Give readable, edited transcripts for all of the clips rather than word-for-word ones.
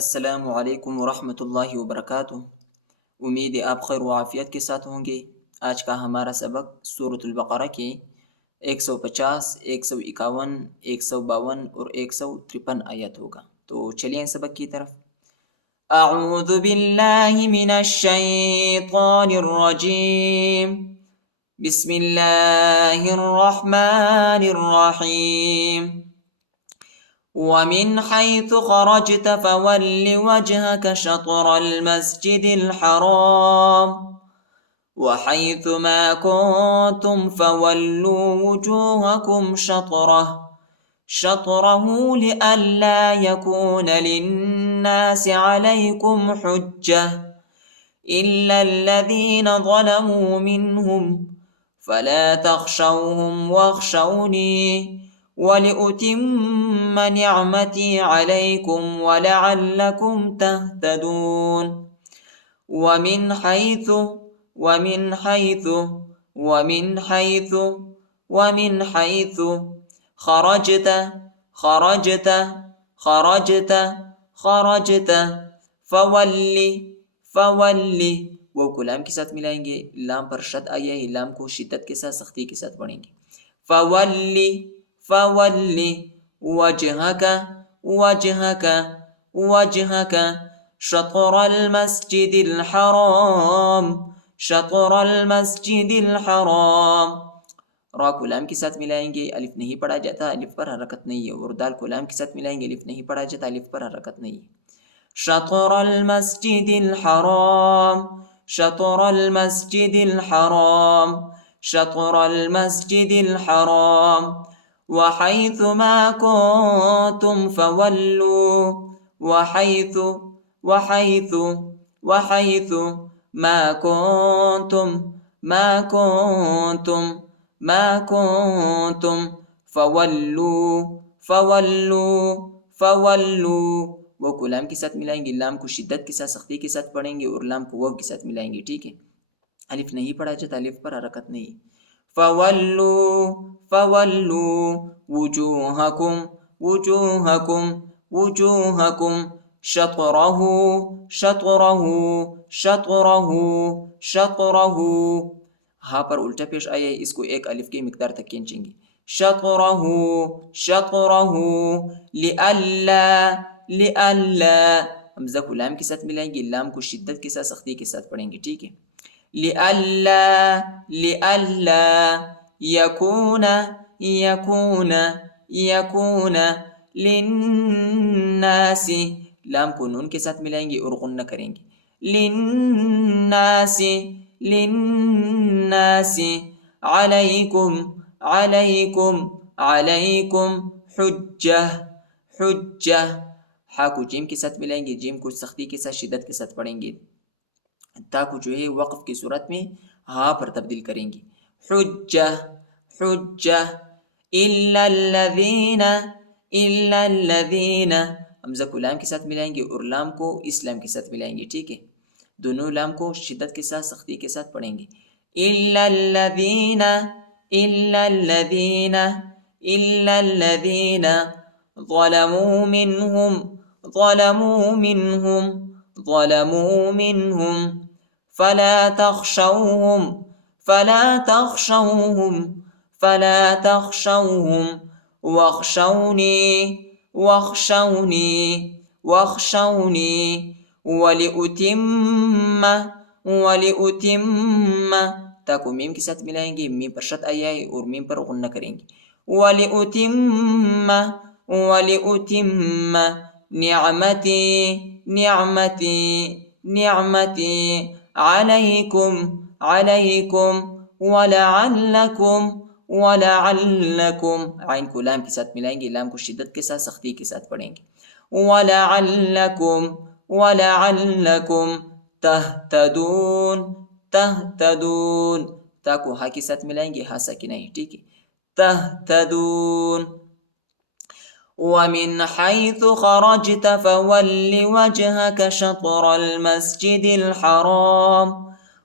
السلام علیکم ورحمۃ اللہ وبرکاتہ۔ امید ہے آپ خیر و عافیت کے ساتھ ہوں گے۔ آج کا ہمارا سبق سورۃ البقرہ کی 150، 151، 152 اور 153 آیت ہوگا۔ تو چلیے سبق کی طرف۔ اعوذ باللہ من الشیطان الرجیم، بسم اللہ الرحمن الرحیم۔ ومن حيث خرجت فول وجهك شطر المسجد الحرام وحيث ما كنتم فولوا وجوهكم شطره لئلا يكون للناس عليكم حجة إلا الذين ظلموا منهم فلا تخشوهم واخشوني وَلِأُتِمَّ نِعْمَتِي عَلَيْكُمْ وَلَعَلَّكُمْ تَهْتَدُونَ وَمِنْ حَيْثُ خرجت فولی وہ کلام کے ساتھ ملائیں گے، لام پر شد آیا ہے، لام کو شدت کے ساتھ سختی کے ساتھ پڑھیں گے۔ فولی وجهك شطر المسجد الحرام را کو لام کے ساتھ ملائیں گے، الف نہیں پڑھا جاتا، الف پر حرکت نہیں ہے، اور دال کو لام کے ساتھ ملائیں گے، الف نہیں پڑھا جاتا، الف پر حرکت نہیں ہے۔ شطر المسجد الحرام وحيث ما كنتم فولوا وحيث ما كنتم فولوا وہ کو لام کے ساتھ ملائیں گے، لام کو شدت کے ساتھ سختی کے ساتھ پڑھیں گے، اور لام کو واو کے ساتھ ملائیں گے، ٹھیک ہے۔ الف نہیں پڑھا جاتا، الف پر حرکت نہیں۔ فولوا وجوهكم شطره ہاں پر الٹا پیش آیا ہے، اس کو ایک الف کی مقدار تک کھینچیں گے۔ شطره لئلا حمزہ کو لام کے ساتھ ملائیں گے، لام کو شدت کے ساتھ سختی کے ساتھ پڑھیں گے، ٹھیک ہے۔ لئلا يكون للناس لام کو نون کے ساتھ ملائیں گے اور غنہ کریں گے۔ للناس عليكم حجة ہا کو جیم کے ساتھ ملائیں گے، جیم کو سختی کے ساتھ شدت کے ساتھ پڑھیں گے، تا کو جو ہے وقف کی صورت میں ہا پر تبدیل کریں گے۔ حجہ الا الذین حمزہ کو لام کے ساتھ ملائیں گے اور لام کو اس لام کے ساتھ ملائیں گے، ٹھیک ہے۔ دونوں لام کو شدت کے ساتھ سختی کے ساتھ پڑھیں گے۔ الا الذین ظلموا منهم فلا تخشوهم واخشوني ولأتم تا کو میم کے ساتھ ملائیں گے، میم پر شد آیا ہے اور میم پر غنہ کریں گے۔ ولأتم نعمتي عليكم ولعلكم عین کو لام کے ساتھ ملائیں گے، لام کو شدت کے ساتھ سختی کے ساتھ پڑھیں گے۔ ولعلكم تهتدون تا کو ہا کے ساتھ ملائیں گے، ہا ساکنہ ہے، ٹھیک ہے۔ تهتدون ومن حيث خرجت فول وجهك شطر المسجد الحرام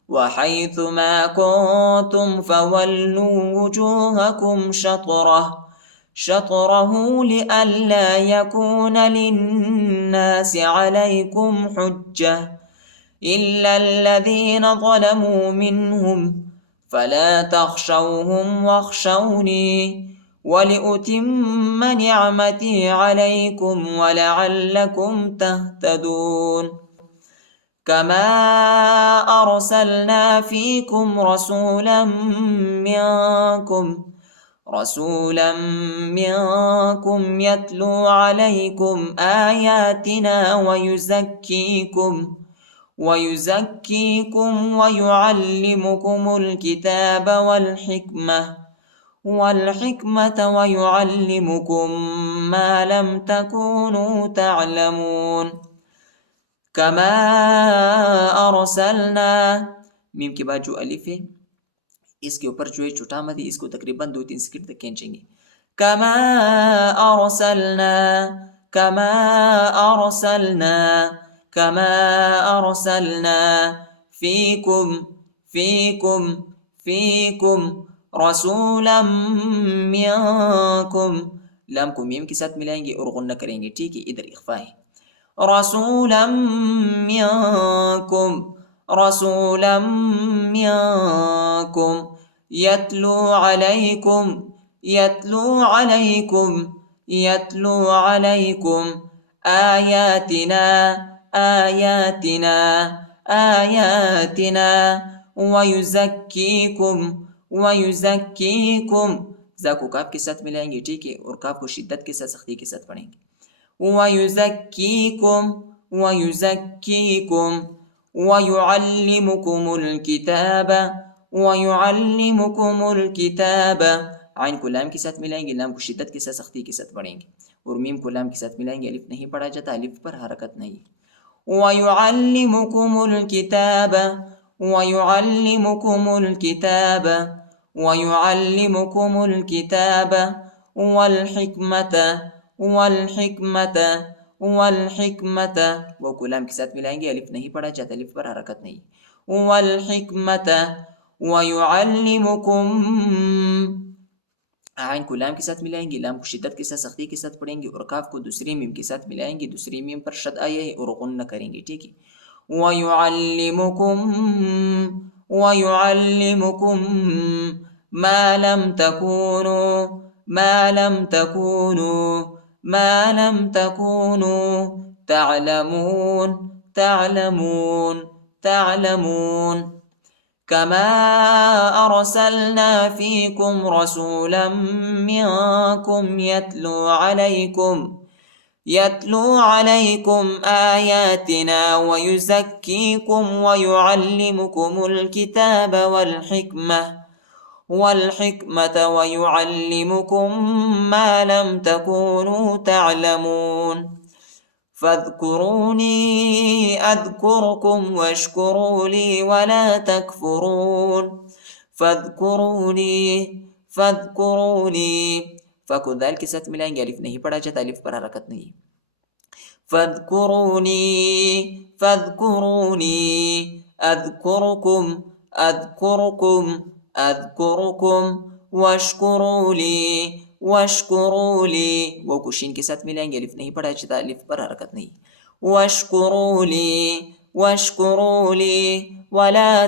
وحيث ما كنتم فولوا وجوهكم شطره شطره لئلا يكون للناس عليكم حجة إلا الذين ظلموا منهم فلا تخشوهم واخشوني ولأتم نعمتي عليكم ولعلكم تهتدون كما أرسلنا فيكم رسولا منكم يتلو عليكم آياتنا ويزكيكم ويعلمكم الكتاب والحكمة ويعلمكم ما لم تكونوا تعلمون كما أرسلنا میم کے بعد جو الف ہے اس کے اوپر جو ہے چھوٹا مد ہے، اس کو تقریباً 2-3 سیکنڈ تک کھینچیں گے. كما أرسلنا فيكم رسولا منكم. لام کو میم کے ساتھ ملائیں گے اور غنہ کریں گے، ٹھیک ہے، ادھر اخفا ہے. رسولا منكم يتلو عليكم آياتنا ويزكيكم زا کو کاف کے ساتھ ملائیں گے، ٹھیک ہے، اور کاف کو شدت کے ساتھ سختی کے ساتھ پڑھیں گے. ويزكيكم ويعلمكم الكتاب عین کو لام کے ساتھ ملائیں گے، لام کو شدت کے ساتھ سختی کے ساتھ پڑھیں گے، اور میم کو لام کے ساتھ ملائیں گے، الف نہیں پڑھا جاتا، الف پر حرکت نہیں. ويعلمكم الكتاب والحکمت وہ کو لام کے ساتھ ملائیں گے، الف نہیں پڑھا جاتا، الف پر حرکت نہیں. والحکمت ويعلمكم عین کو لام کے ساتھ ملائیں گے، لام کو شدت کے ساتھ سختی کے ساتھ پڑھیں گے، اور کاف کو دوسری میم کے ساتھ ملائیں گے، دوسری میم پر شد آیا ہے اور غنہ کریں گے، ٹھیک ہے. ويعلمكم ما لم تكونوا تعلمون كما أرسلنا فيكم رسولا منكم يتلو عليكم آياتنا ويزكيكم ويعلمكم الكتاب والحكمة ويعلمكم ما لم تكونوا تعلمون فاذكروني أذكركم واشكروا لي ولا تكفرون. فاذكروني فاکو دال کے ساتھ ملائیں گے، الف نہیں پڑھا جاتا، الف پر حرکت نہیں. فاذكروني أذكركم واشكروا لي وہ کو شین کے ساتھ ملائیں گے، الف نہیں پڑھا جاتا، الف پر حرکت نہیں. واشكروا لي ولا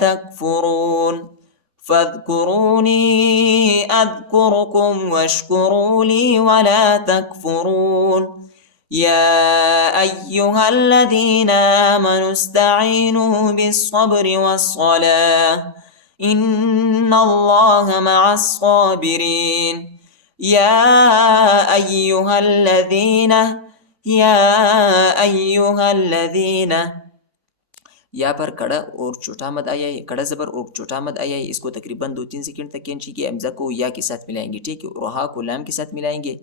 تكفرون فاذكروني أذكركم واشكروا لي ولا تكفرون. يا أيها الذين آمنوا استعينوا بالصبر والصلاة إن الله مع الصابرين. يا أيها الذين یہاں پر کڑا اور چھوٹا مد آیا ہے، کڑا زبر اور چھوٹا مد آیا ہے، اس کو تقریباً 2-3 سیکنڈ تک کھینچیں گے. حمزہ کو یا کے ساتھ ملائیں گے، ٹھیک ہے، اور ہا کو لام کے ساتھ ملائیں گے.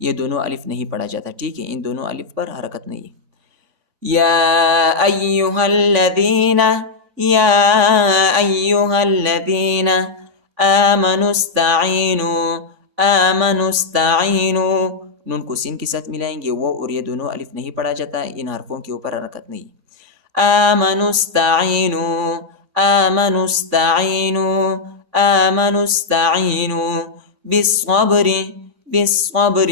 یہ دونوں الف نہیں پڑھا جاتا، ٹھیک ہے، ان دونوں الف پر حرکت نہیں ہے. یا ایہا الذین آمنوا استعینوا نون کو سین کے ساتھ ملائیں گے، وہ اور یہ دونوں الف نہیں پڑھا جاتا، ان حرفوں کے اوپر حرکت نہیں. آمنوا آمنوا استعینوا، آمنوا استعینوا بالصبر، بالصبر،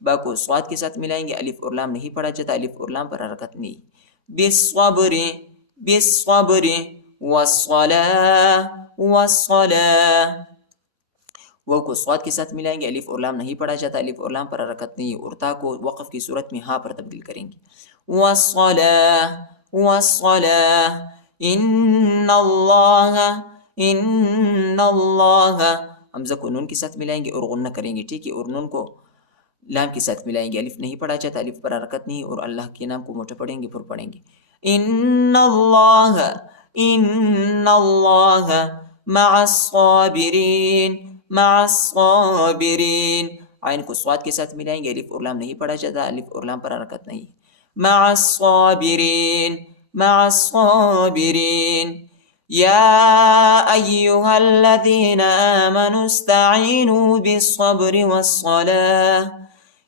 با کو سواد کے ساتھ ملائیں گے، الف اور لام نہیں پڑھا جاتا، الف اور لام پر حرکت نہیں. بالصبر، بالصبر، والصلاة، والصلاة، وہ کو سواد کے ساتھ ملائیں گے، الف اور لام نہیں پڑھا جاتا، الف اور لام پر حرکت نہیں، اور تا کو وقف کی صورت میں ہاں پر تبدیل کریں گے. والصلاة، والصلاة، ان اللہ، ان اللہ، حمزہ کو نون کے ساتھ ملائیں گے اور غنہ کریں گے، ٹھیک ہے، اور نون کو لام کے ساتھ ملائیں گے، الف نہیں پڑھا جاتا، الف پر حرکت نہیں، اور اللہ کے نام کو موٹا پڑھیں گے، پھر پڑھیں گے. ان اللہ، ان اللہ مع الصابرین، مع الصابرین، عین کو سواد کے ساتھ ملائیں گے، الف اور لام نہیں پڑھا جاتا، الف اور لام پر حرکت نہیں. مع الصابرین، مع الصابرین. يا أيها الذين آمنوا استعينوا بالصبر والصلاة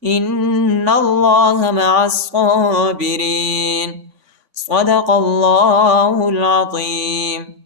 إن الله مع الصابرين. صدق الله العظيم.